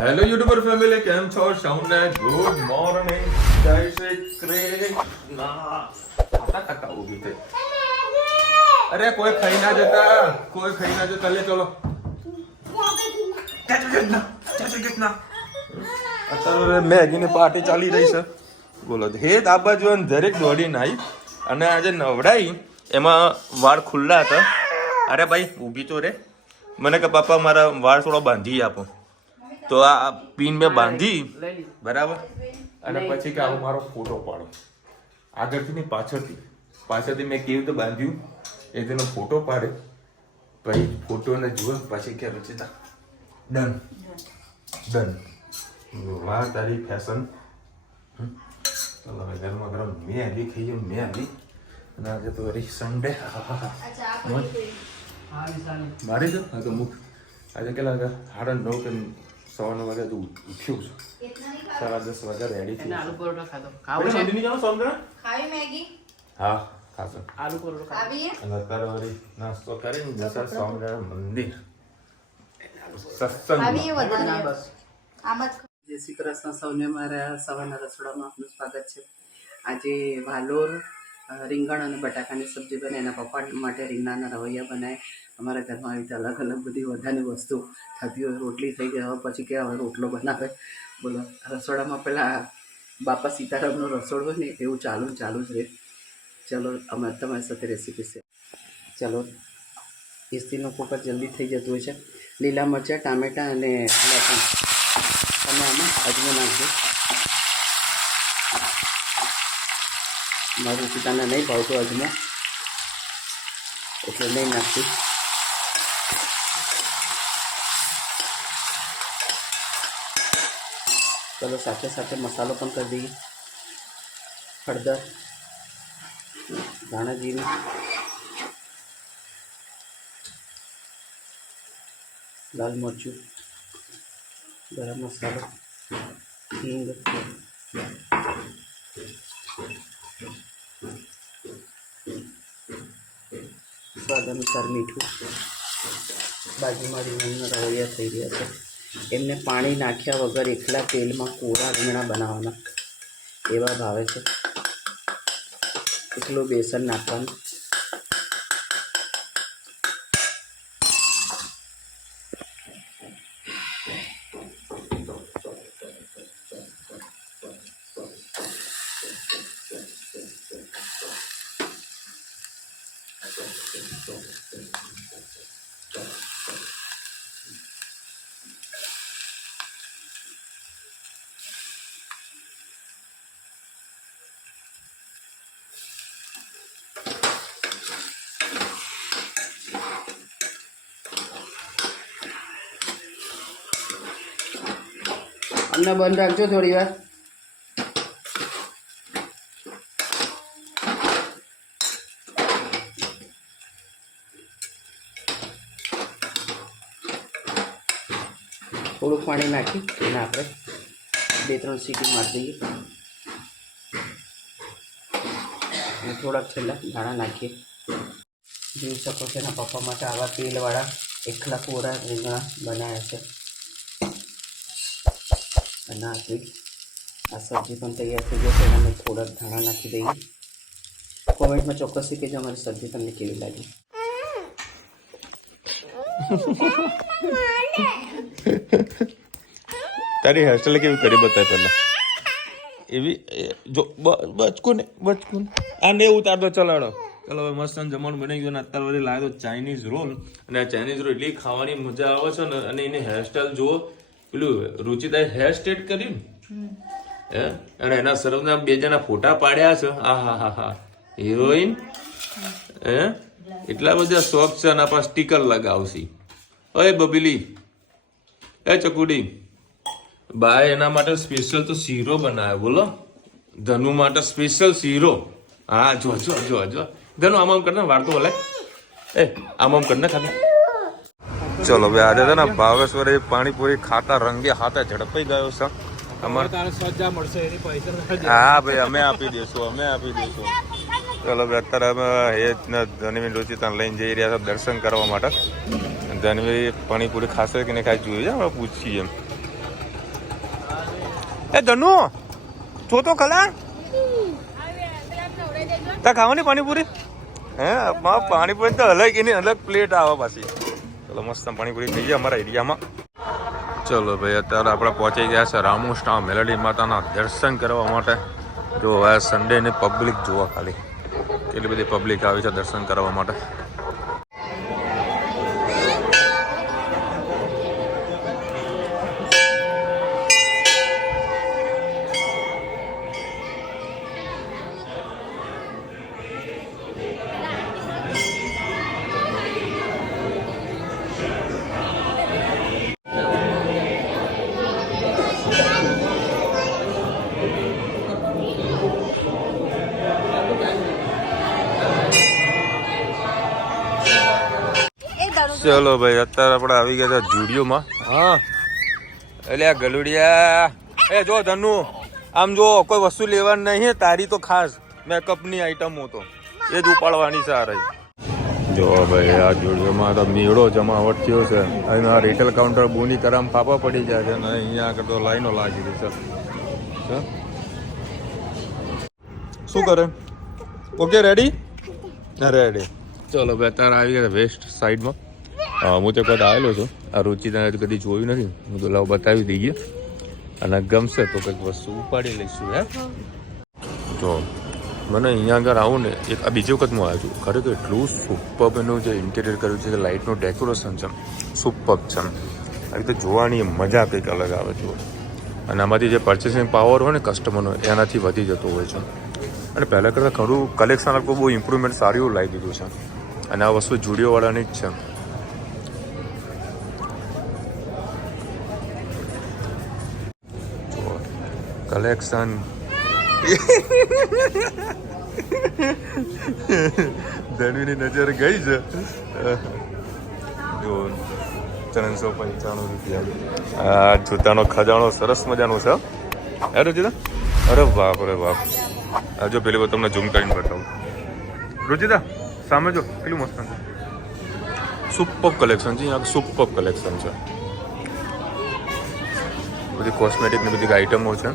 Hello YouTuber family, કેમ છો? સૌને ગુડ મોર્નિંગ, જય શ્રી કૃષ્ણ. ખાતા ઊભી થઈ. અરે કોઈ ખાઈ ના જતા, લે ચલો. અત્યારે મેગીની પાર્ટી ચાલી રહી છે. બોલો હે આ બાજુ દરેક દોડીને આવી અને આજે નવડાઈ એમાં વાળ ખુલ્લા હતા. અરે ભાઈ ઊભી તો રે. મને કે પાપા મારા વાળ થોડો બાંધી આપો. તો આ પિન મેં બાંધી બરાબર, અને પછી કે આવો મારો ફોટો પાડો. આગળથી ને પાછળથી મેં કેવી રીતે બાંધ્યું એ તેનો ફોટો પાડે. પછી ફોટોને જુએ પછી કે રચિતા ડન. વાહ તારી ફેશન. ચલો હવે ગરમા ગરમ મેગી ખાઈએ. મેગી અને આજે તો વરી સન્ડે. મારી છે હા તો મુખ આજે કેટલા વાગ્યા? 9:30 કે 9:15 વાગે તો ઉઠ્યું છું. 10:30 વાગે રેડી થઈ. આલુ પરોઠા ખાધો. ખાવું છે? નહીં જાણો સોમગ્રા? ખાવી મેગી? હા ખાશો. આલુ પરોઠા ખાધો. આવીએ? અને અત્યારે વળી નાસ્તો કરીને જતા સોમગ્રા મંદિર સત્સંગ. આવીએ વધારે. બસ. આમ જ જય શ્રી કૃષ્ણ. સૌને મારા સવારના રસોડામાં આપનું સ્વાગત છે. આજે વાલોર રીંગણ અને બટાકાની સબ્જી બને, એના પપ્પા માટે રીંગણાના રવૈયા બનાવે. અમારા ઘરમાં આવી રીતે અલગ અલગ બધી વધારાની વસ્તુ થતી હોય. રોટલી થઈ ગઈ, હવે પછી કે હવે રોટલો બનાવે. બોલો, રસોડામાં પેલા બાપા સીતારામનો રસોડો હોય ને એવું ચાલુ જ રહે. ચલો અમે તમારી સાથે રેસીપી છે. ચલો, ઇસ્તીનો કુકર જલ્દી થઈ જતું હોય છે. લીલા મરચાં, ટામેટાં અને લસણ તમે આમાં અજમો નાખજો. મારું પિતાને નહીં ભાવતો અજમો એટલે નહીં નાખતી. ચલો સાથે સાથે મસાલો પણ કરી દઈએ. હળદર, ધાણા જીરું, લાલ મરચું, ગરમ મસાલો, હિંગ, સ્વાદ અનુસાર મીઠું. બાજુમાં રીંગણના રવૈયા થઈ ગયા છે. એમને પાણી નાખ્યા વગર એકલા તેલમાં કોરા રીંગણા બનાવવાના, એવા ભાવે છે. એકલું બેસન નાખવાનું. અમને બંધ રાખજો થોડી વાર. થોડુંક પાણી નાખી એને આપણે 2-3 સીટી મારી દઈએ અને થોડાક છેલ્લા દાણા નાખીએ. જોઈ શકો છો એના પપ્પા માટે આવા તેલવાળા એકલા કોરા રીંગણા બનાવ્યા છે. અને આપણી આ સબ્જી પણ તૈયાર થઈ જશે. અને થોડાક ધાણા નાખી દઈએ. કોમેન્ટમાં ચોક્કસથી કહેજો અમારી સબ્જી તમને કેવી લાગી. તારી હેરસ્ટાઈલ કેવી કરી બતાય પહેલા. એવી જો બચકું આને ઉતાર દો. ચલાડો. ચલો હવે મસ્ત જમવાનું બની ગયું. અત્યારે વળી લાવ્યો ચાઇનીઝ રોલ. અને આ ચાઇનીઝ રોલ એટલી ખાવાની મજા આવે છે ને. અને એની હેરસ્ટાઈલ જુઓ. પેલું રુચિતાએ હેર સ્ટ્રેટ કર્યું હે, અને એના સરસના 2 જણા ફોટા પાડ્યા છે. હા હિરોઈન હે, એટલા બધા શોખ છે. અને આપણા સ્ટીકર લગાવશી. ઓય બબીલી, એ ચકુડી બાય એના માટે સ્પેશિયલ તો શીરો બનાવ્યો. બોલો, ધનુ માટે સ્પેશિયલ શીરો. હા જો ધનુ આમ કર ને, વાળતો બોલે. આમ કર ને ખાલી. ચલો ભાઈ, આજે છે ને ભાવેશ્વર પાણીપુરી ખાતા રંગે હાથે ઝડપાઈ ગયો છે. હા ભાઈ, અમે આપી દઈશું. ચલો ભાઈ, અત્યારે અમે ધનવી રુચિતાને લઈને જઈ રહ્યા છે દર્શન કરવા માટે. ધનવી પાણીપુરી ખાશે કે નહીં ખાઈ જોઈએ, આપણે પૂછીએ એમ. એ ધનુ જો તો ખલા તા ખાવાની પાણીપુરી હે પાણીપુરી તો અલગ એની અલગ પ્લેટ આવે પાછી. ચલો મસ્ત પાણીપુરી થઈ ગયા અમારા એરિયામાં. ચલો ભાઈ અત્યારે આપણે પહોંચી ગયા છે રામુષ્ટા મેલડી માતાના દર્શન કરવા માટે. જો હવે સન્ડેની પબ્લિક જોવા ખાલી કેટલી બધી પબ્લિક આવી છે દર્શન કરવા માટે. ચલો ભાઈ અત્યારે આપણે આવી ગયા હતા જુડિયોમાં. હા એટલે આ ગલુડિયા એ જો ધનુ આમ જો કોઈ વસ્તુ લેવાની નહીં તારી તો ખાસ મેકઅપની આઈટમો તો એ જ ઉપાડવાની છે. આ રહી જો ભાઈ આ જુડિયોમાં તો મેળો જમાવટ થયો છે. અહીં આ રિટેલ કાઉન્ટર બોની કરામ ફાફા પડી જાય છે અને અહીંયા આગળ તો લાઈનો લાગી રહી છે. શું કરે ઓકે રેડી રેડી. ચલો ભાઈ અત્યારે આવી ગયા વેસ્ટ સાઈડમાં. હું તો કદ આવેલો છું. આ રુચિતાને કદી જોયું નથી. હું તો લાવ બતાવી દઈએ અને ગમશે તો કંઈક વસ્તુ ઉપાડી લઈશું. હે જો મને અહીંયા આગળ આવું ને એક આ બીજી વખત હું આવ્યો છું. ખરેખર એટલું સુપર્બ એનું જે ઇન્ટિરિયર કર્યું છે લાઇટનું ડેકોરેશન છે સુપર્બ છે. આવી રીતે જોવાની મજા કંઈક અલગ આવે છે. અને આમાંથી જે પરચેસિંગ પાવર હોય ને કસ્ટમરનો એનાથી વધી જતો હોય છે. અને પહેલાં કરતાં ખરું કલેક્શન આખું બહુ ઇમ્પ્રુવમેન્ટ સારું એવું લાવી દીધું છે. અને આ વસ્તુ જુડિયોવાળાની જ છે. કલેક્શન ધનવીની નજર ગઈ છે. જો 395 રૂપિયા. આ જૂતાનો ખજાનો સરસ મજાનો છે. હે રુચિતા અરે બાપ અરે બાપ. આ જો પેલી વાર તમને ઝૂમ કરીને બતાવું. રુચિતા સામે જો કેટલું મસ્ત છે. સુપર કલેક્શન છે. આ સુપર કલેક્શન છે. બધી કોસ્મેટિકની બધી આઈટમો છે.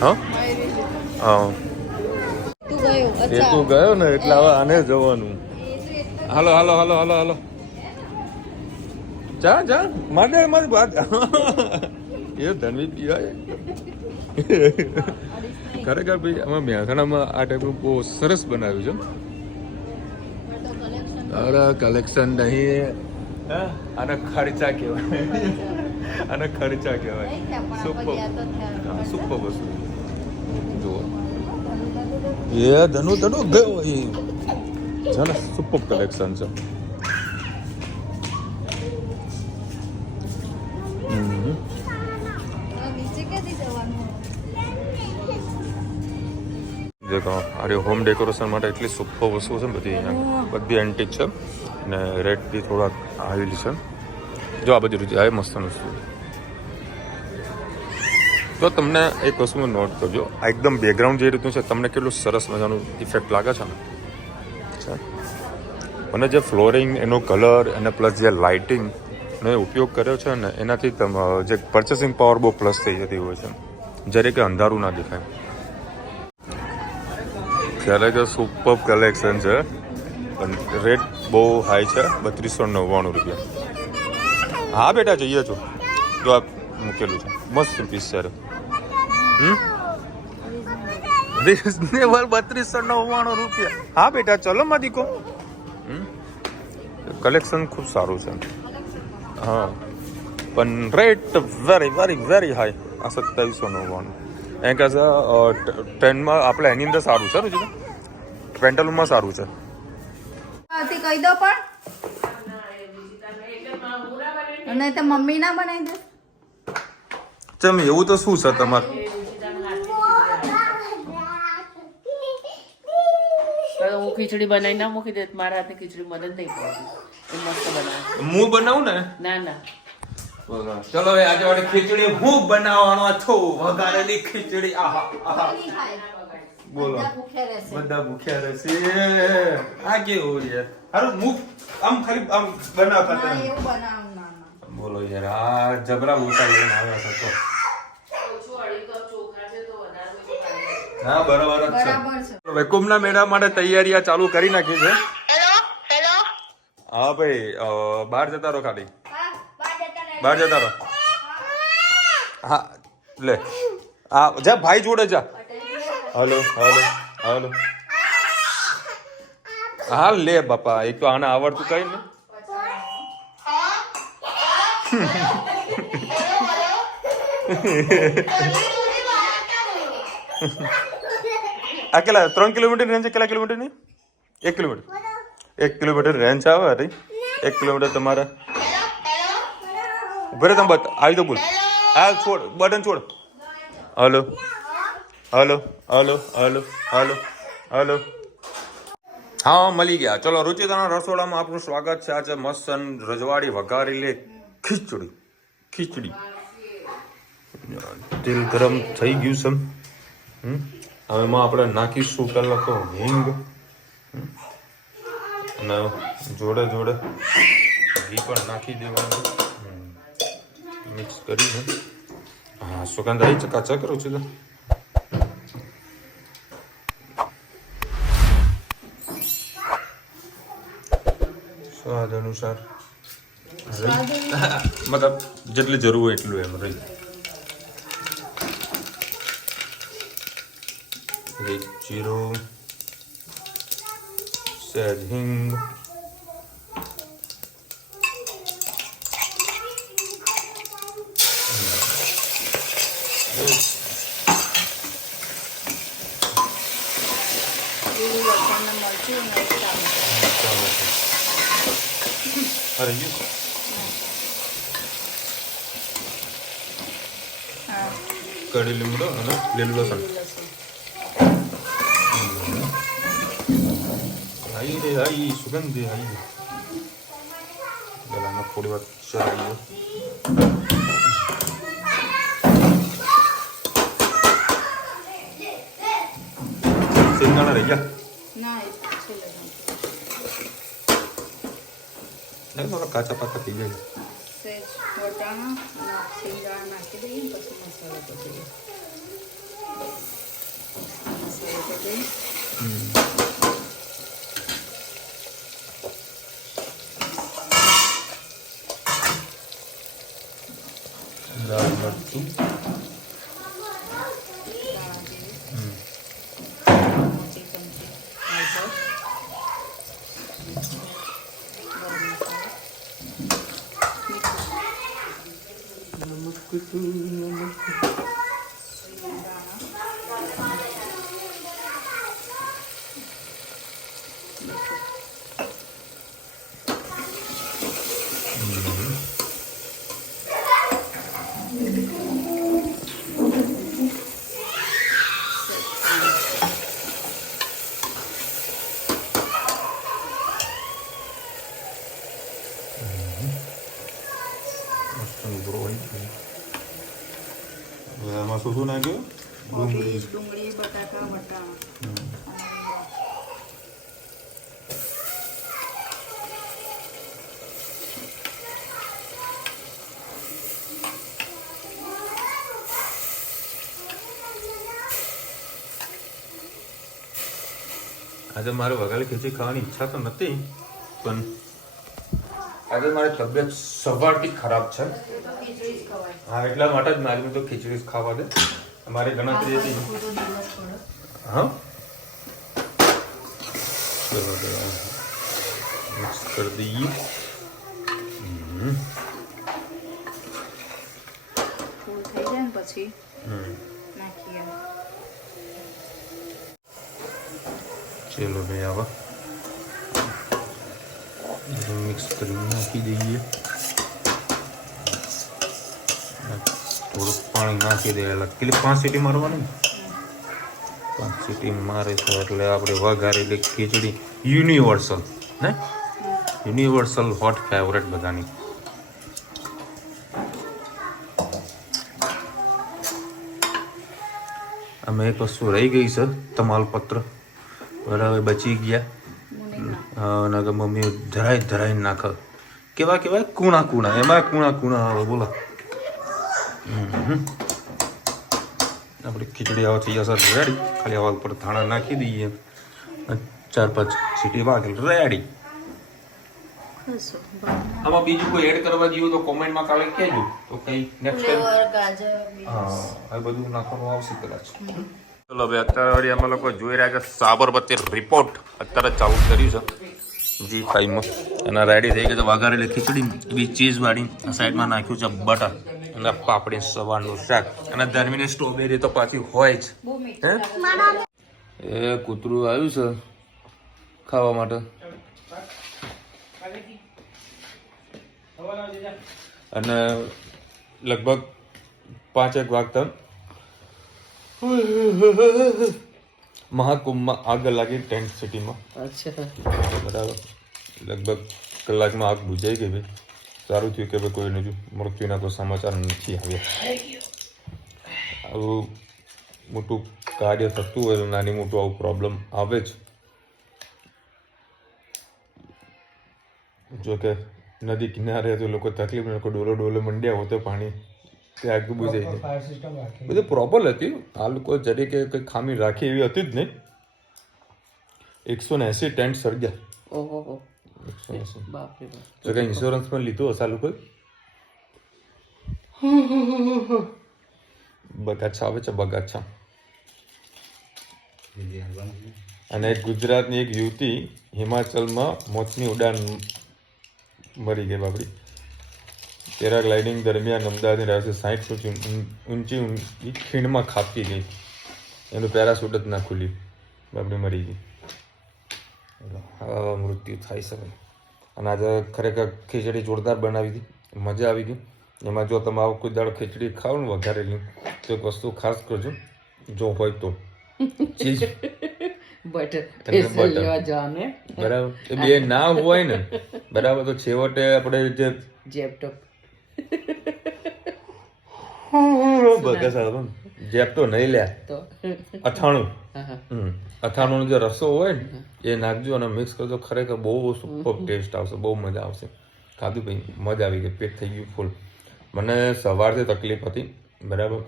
હા હા એ તું ગયો ને એટલે હવે આને જવાનું. હાલો હાલો હાલો હાલો હાલો જા જા મારે મારી વાત એ ધનવી પીવાય. ખરેખર ભાઈ આમાં મહેસાણામાં આ ટાઈપનું બહુ સરસ બનાવ્યું છે. અરે કલેક્શન નહીં આને ખર્ચા કહેવાય. આને ખર્ચા કહેવાય. સુપર સુપર વસ્તુ જુઓ એ ધનુ ધનુ ગયો એ છે ને સુપર કલેક્શન છે. દેખો અરે હોમ ડેકોરેશન માટે એટલી સુપર વસ્તુ છે ને બધી. અહીંયા બધી એન્ટિક છે અને રેટ બી થોડાક આવેલી છે. જો આ બધી રીતે આ મસ્ત વસ્તુ. તો તમને એક વસ્તુ નોટ કરજો આ એકદમ બેકગ્રાઉન્ડ જે રીતનું છે તમને કેટલું સરસ મજાનું ઇફેક્ટ લાગે છે ને. અને જે ફ્લોરિંગ એનો કલર અને પ્લસ જે લાઇટિંગનો ઉપયોગ કર્યો છે ને એનાથી જે પરચેસિંગ પાવર બહુ પ્લસ થઈ જતી હોય છે. જ્યારે કે અંધારું ના દેખાય. ખરેખર સુપર કલેક્શન છે. રેટ બહુ હાઈ છે 3299 રૂપિયા. હા બેટા જઈએ છો જો આ મૂકેલું છે મસ્ત પીસ છે. રિઝનેબલ 3299 રૂપિયા. હા બેટા ચલો માં દીકો. કલેક્શન ખૂબ સારું છે. હા પણ rate very very very high. આ 2799 એમ કહે છે. ટ્રેનમાં આપણે એની અંદર સારું છે ને પેન્ટલૂનમાં સારું છે. કહી દો પણ નહીં તો મમ્મી ના બનાવી દે. ચમ એવું તો શું છે તમારે? હું ખીચડી બનાવી ના મૂકી દે મારા હાથની ખીચડી મને જ નહીં પડતી. મસ્ત બનાવે. હું બનાવું ને? ના ના ચલો હવે આજે વાળી ખીચડી હું બનાવવાનો છું. વઘારેલી ખીચડી. આહા આહા બોલો બધા ભૂખ્યા રહેશે. બધા ભૂખ્યા રહેશે. આ કેવું યાર, હારું મુખ આમ ખાલી આમ બનાવતા ના, હતા. એવું બનાવું ના, ના. બોલો યાર, આ જબરા ઉતારીને આવ્યા હતા તો. હા, બરાબર જ છે. બરાબર છે. વૈકુંભના મેળા માટે તૈયારી આ ચાલુ કરી નાખી છે. હા ભાઈ, બહાર જતા રહો ખાલી, હા, બહાર જતા રહે. બહાર જતા રહો. હા લે, હા જા ભાઈ જોડે જા. હાલો હાલો હાલો. હા લે બાપા, એક તો આને આવડતું કઈ ને. આ કેટલા 3 કિલોમીટર રેન્જ છે? કેટલા કિલોમીટર ની? 1 કિલોમીટર. 1 કિલોમીટર રેન્જ આવે અરે 1 કિલોમીટર તમારા ઉભરે તમે આવી તો બોલ. હા છોડ, બટન છોડ. Hello hello hello hello hello hello. હા મળી ગયા. ચલો, રુચિતાના રસોડામાં આપનું સ્વાગત છે. આજે મસ્ત રજવાડી વઘારી લે ખીચડી. ખીચડી તેલ ગરમ થઈ ગયું છે. હવે એમાં આપણે નાખીશું પહેલા તો હિંગ, અને જોડે જોડે ઘી પણ નાખી દેવાનું. મિક્સ કરીને હા, સુગંધ આવી ચકાચક કરું છું. સ્વાદ અનુસાર મતલબ જેટલી જરૂર હોય એટલું એમ રહી. એક જીરું, સહેજ હિંગ, લીલું લસણ ને મરચું અને ટામેટું. અરે ગયું હા, કઢી લીમડો અને લીલું લસણ. લીલું લસણ. आई रे आई, सुगंध आई. ગલામાં થોડી વાર ચલાવીએ. સિંગાણા રહી ગયા ના, એ છેલ્લે નાખું. નહીં, થોડા કાચા પાકા થઈ જાય. સહેજ વટાણા અને શીંગદાણા નાખી દઈએ, પછી મસાલો કરી દઈએ. મસાલો કરી દઈએ. લાલ મરચું, દાણા જીરું, મોટી ચમચી હળદર, ગરમ મસાલો, એમાં શું શું નાખ્યું? કોબીજ, ડુંગળી, બટાકા, વટાણા. આજે મારે વઘારેલી ખીચડી ખાવાની ઈચ્છા તો નથી, પણ આજે મારી તબિયત સવારથી ખરાબ છે. ખીચડી જ ખવાય. હા, એટલા માટે જ મારી તો ખીચડી જ ખાવા દે. મારી ગણતરી હતી. હા, ચલો મિક્સ કરી દઈએ. ફૂલ થઈ જાય ને પછી નાખીએ. ચલો ભાઈ, આવા મિક્સ કરીને નાખી દઈએ. થોડુંક પાણી નાખી દે. કેટલી 5 સીટી મારવાની? 5 સીટી મારે છે એટલે આપણે વઘારેલી ખીચડી યુનિવર્સલ ને યુનિવર્સલ હોટ ફેવરેટ બધાની. અમે એક વસ્તુ રહી ગઈ છે તમાલપત્ર બરાબર બચી ગયા અને મમ્મી ધરાઈને નાખે કેવા કેવાય કૂણા કૂણા એમાં કૂણા આવે બોલો આપણી ખીચડી આવા થઈ જશે રેડી ખાલી આવા ઉપર ધાણા નાખી દઈએ 4-5 સીટી વાગેલ રેડી આમાં બીજું કોઈ એડ કરવા જેવું તો કોમેન્ટમાં કાલે કહેજો તો કઈ નેક્સ્ટ ટાઈમ હા આ બધું નાખવાનું આવશે કદાચ ચલો હવે અત્યારે વળી અમે લોકો જોઈ રહ્યા કે સાબરમતી રિપોર્ટ અત્યારે ચાલુ કર્યું છે G5 અને રેડી થઈ ગઈ છે વઘારેલી ખીચડી બી ચીઝ વાળી સાઈડમાં નાખ્યું છે બટર અને પાપડી સવારનું શાક અને ધર્મીની સ્ટ્રોબેરી તો પાછી હોય જ એ કૂતરું આવ્યું છે ખાવા માટે અને લગભગ 5-1 વાગતા મહાકુંભમાં આગ લાગી ટેન્ટ સિટીમાં બરાબર લગભગ કલાકમાં આગ બુઝાઈ ગઈ ભાઈ સારું થયું કે ભાઈ કોઈને મૃત્યુના કોઈ સમાચાર નથી આવ્યા આવું મોટું કાર્ય થતું હોય તો નાની મોટું આવું પ્રોબ્લેમ આવે જ જો કે નદી કિનારે તો લોકો તકલીફ લોકો ડોલો મંડ્યા હોતો પાણી તે આગ બુઝાઈ ગઈ બધું પ્રોપર હતી આ લોકો જરીકે કંઈ ખામી રાખી એવી હતી જ નહીં 180 ટેન્ટ સળગ્યા ઓહો 180 તો કઈ ઇન્સ્યોરન્સ પણ લીધું હશે આ લોકોએ બગાછા આવે છે બગાછા અને ગુજરાતની એક યુવતી હિમાચલમાં મોતની ઉડાન મરી ગઈ બાપડી પેરાગ્લાઇડિંગ દરમિયાન અમદાવાદની રાષ્ટ્રીય 60 ફૂટ ઊંચી ખીણમાં ખાબકી ગઈ એનું પેરાશૂટ જ ના ખુલ્યું બાપડી મરી ગઈ આવા મૃત્યુ થાય છે અને આજે ખરેખર ખીચડી જોરદાર બનાવી હતી મજા આવી ગઈ એમાં જો તમે આવું કોઈ દાડો ખીચડી ખાવ ને વઘારેલી તો એક વસ્તુ ખાસ કરજો જો હોય તો ચીઝ બરાબર એ બે ના હોય ને બરાબર તો છેવટે આપણે જે જેપટો નહીં લે અથાણું જે રસો હોય ને એ નાખજો અને મિક્સ કરજો ખરેખર બહુ સુપર ટેસ્ટ આવશે બહુ મજા આવશે ખાધું ભાઈ મજા આવી ગઈ પેટ થઈ ગયું ફૂલ મને સવારથી તકલીફ હતી બરાબર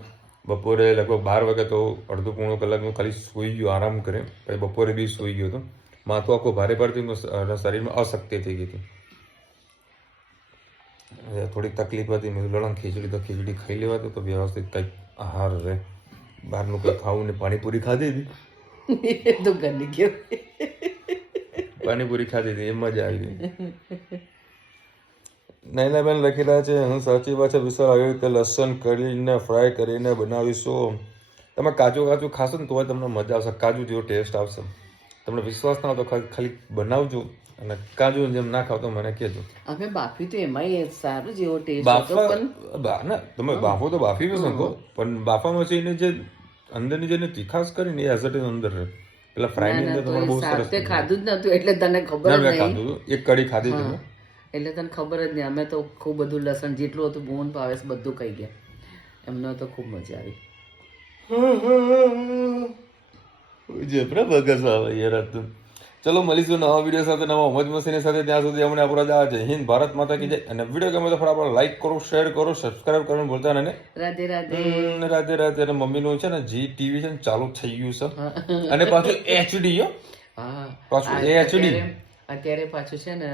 બપોરે લગભગ 12 વાગે તો અડધો પોણો કલાક હું ખાલી સૂઈ ગયો આરામ કરે પછી બપોરે બી સૂઈ ગયો હતો માથું આખું ભારે પડતી શરીરમાં અશક્તિ થઈ ગઈ હતી થોડીક તકલીફ હતી મેં લડણ ખીચડી તો ખીચડી ખાઈ લેવા તો વ્યવસ્થિત કંઈક આહાર રહે બહારનું કંઈ ખાવું ને પાણીપુરી ખાધી હતી તો ગંદી ગયો પાણીપુરી ખાધી હતી એ મજા આવી ગઈ નૈનાબેન લખેલા છે હું સાચી વાત છે વિશાલ આવી રીતે લસણ કરીને ફ્રાય કરીને બનાવીશું તમે કાજુ ખાશો ને તો તમને મજા આવશે કાજુ જેવો ટેસ્ટ આવશે તમને વિશ્વાસ ના હોય તો ખાલી બનાવજો અને કાજુ જેમ ના ખાવ તો મને કહેજો અમે બાફી તો એમાંય સારું જેવો ટેસ્ટ ના તમે બાફો તો બાફી બી શકો પણ બાફામાં છે એને જે અંદરની જેને તીખાશ કરીને એ એઝ અંદર રહે પેલા ફ્રાય ની અંદર તમારે બહુ સરસ ખાધું જ નતું એટલે તને ખબર જ નહીં ખાધું એક કડી ખાધી હતી એટલે તને ખબર જ નહીં અમે તો ખૂબ બધું લસણ જેટલું હતું બોન ભાવેશ બધું ખાઈ ગયા એમને તો ખૂબ મજા આવી જેપરા બગસ આવે યાર તું ચલો મળીશું નવા વિડીયો સાથે નવા મોજ મસ્તીની સાથે ત્યાં સુધી અમને આપણો જય હિન્દ ભારત માતા કી જય અને વિડીયો ગમે તો ફટાફટ લાઈક કરો શેર કરો સબસ્ક્રાઇબ કરવાનું ભૂલતા નહીં રાધે રાધે રાધે રાધે અને મમ્મીનું છે ને જી ટીવી છે ને ચાલુ થઈ ગયું છે અને પાછું HD હા પાછું HD અત્યારે પાછું છે ને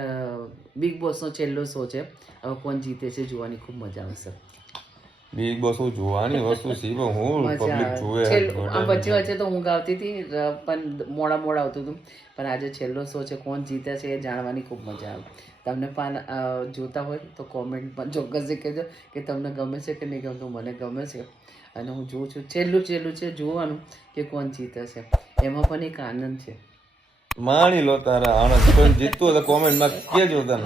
બિગ બોસ નો છેલ્લો શો છે હવે કોણ જીતે છે જોવાની ખૂબ મજા આવશે બિગ બોસ જોવાની વસ્તુ છે હું પબ્લિક જોવે વચ્ચે વચ્ચે તો ઊંઘ આવતી હતી પણ મોડા આવતું હતું પણ આજે છેલ્લો શો છે કોણ જીતે છે એ જાણવાની ખૂબ મજા આવે તમને પણ જોતા હોય તો કોમેન્ટમાં ચોક્કસથી કહેજો કે તમને ગમે છે કે નહીં ગમતું મને ગમે છે અને હું જોઉં છું છેલ્લું છે જોવાનું કે કોણ જીતે છે એમાં પણ એક આનંદ છે માણી લો તારા આનંદ જીતતું હોય તો કોમેન્ટમાં કહેજો તને